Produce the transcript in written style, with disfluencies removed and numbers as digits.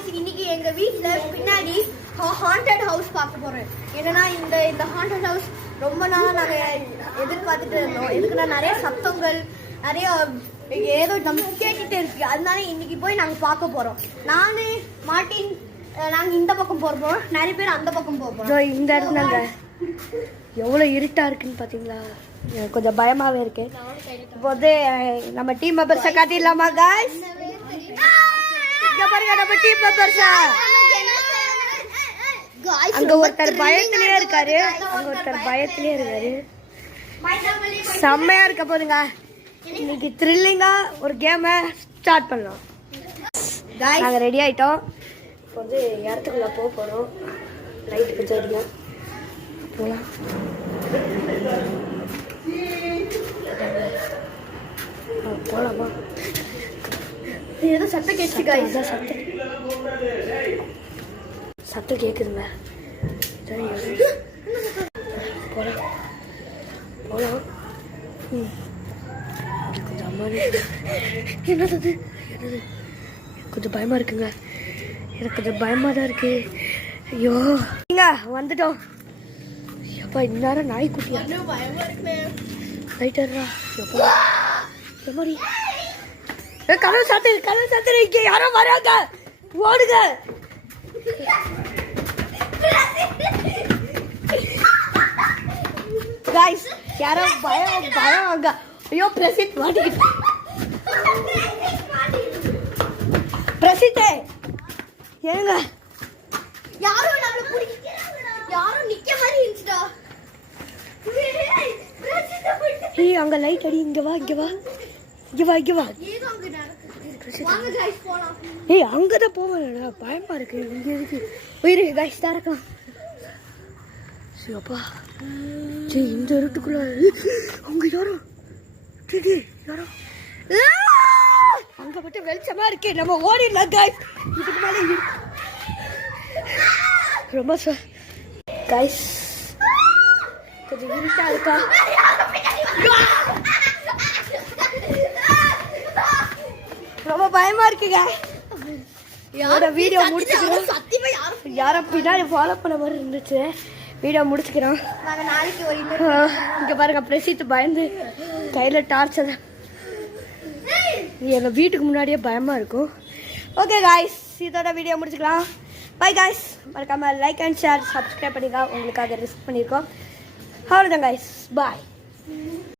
Guys இன்னைக்கு எங்க வீட்ல பின்னாடி ஹாண்டட் ஹவுஸ் பார்க்க போறோம். என்னன்னா இந்த ஹாண்டட் ஹவுஸ் ரொம்ப நாளா நாங்க எதிர்பார்த்துட்டு இருந்தோம். எதுக்குன்னா நிறைய சத்தங்கள் நிறைய ஏதோ நம்ம கேட்டுட்டே இருக்கு. அதனால இன்னைக்கு போய் நாங்க பார்க்க போறோம். நானு மார்ட்டின் நாங்க இந்த பக்கம் போறோம், நிறைய பேர் அந்த பக்கம் போறோம். இந்த இடத்துல எவ்வளவு இருட்டா இருக்குன்னு பாத்தீங்களா? கொஞ்சம் பயமாவே இருக்கு. இப்போ வந்து நம்ம டீம் மெம்பர்ஸை காட்டிடலாமா guys? இங்க பாருங்க நம்ம டீம் மெம்பர்ஸா. அங்க ஒருத்தர் பயத்திலே இருக்காரு, செம்மையா இருக்க போதுங்க. இன்னைக்கு த்ரில்லிங்கா ஒரு கேமை ஸ்டார்ட் பண்ணலாம். நாங்க ரெடி ஆயிட்டோம். இப்போ வந்து இடத்துக்குள்ள போறோம். லைட் கொஞ்சம் போலாம். போலாமா? ஏதோ சத்தம் கேட்டுச்சுக்கா. இதான் சத்தம் கேக்குதுங்க. போலாம் போலாம். கொஞ்சம் அம்மாடி என்னது கொஞ்சம் பயமா இருக்குங்க. எனக்கு கொஞ்சம் பயமா தான் இருக்கு. ஐயோ வந்துட்டோம். எப்பா இந்நேரம் நாய்க்குட்டியா ரைட்டர்ரா. எம்மாடி கதவு சாத்து இங்க யாரோ வராங்க, ஓடுங்க. गाइस யாரோ பயம் அங்க. ஐயோ பிரசித் மாட்டிக்கிட்டு. பிரசித் ஏங்க யாரோ நம்மள புடிக்கிறாங்க. யாரோ நிக்க மாதிரி இருந்துடா. ஏய் அங்க லைட் அடி. இங்க வா ஏதோ அங்க நடக்குது. வாங்க गाइस போலாம். ஏய் அங்க தான் போவேன். பயமா இருக்கு. இங்க இருக்கு. இரு गाइस தரக்கலாம். சியப்பா ஜெய் இந்த இருட்டுக்குள்ள அங்க யாரோ யாரோ அங்க மட்டும் வெளிச்சமா இருக்கே. நம்ம ஓடிடலாம் गाइस. இதுக்கு மேல ரொம்ப गाइस கொஞ்சம் இருட்டா இருக்கா? ரொம்ப பயமா இருக்குங்க. யார வீடியோ முடிச்சுக்கிறோம். யார பின்னாடி ஃபாலோ பண்ண மாதிரி இருந்துச்சு. வீடியோ முடிச்சுக்கிறோம். நாங்க நாளைக்கு ஒரு இங்க பாருங்க பிரசித் பயந்து கையில டார்ச்சர். எங்க வீட்டுக்கு முன்னாடியே பயமா இருக்கும். ஓகே गाइस இதோட வீடியோ முடிச்சுக்கலாம். By guys. மறக்காம லைக் அண்ட் ஷேர் சப்ஸ்கிரைப் பண்ணிக்கா. உங்களுக்காக ரிஸ்க் பண்ணியிருக்கோம். அவ்வளோதான் गाइस. பாய்.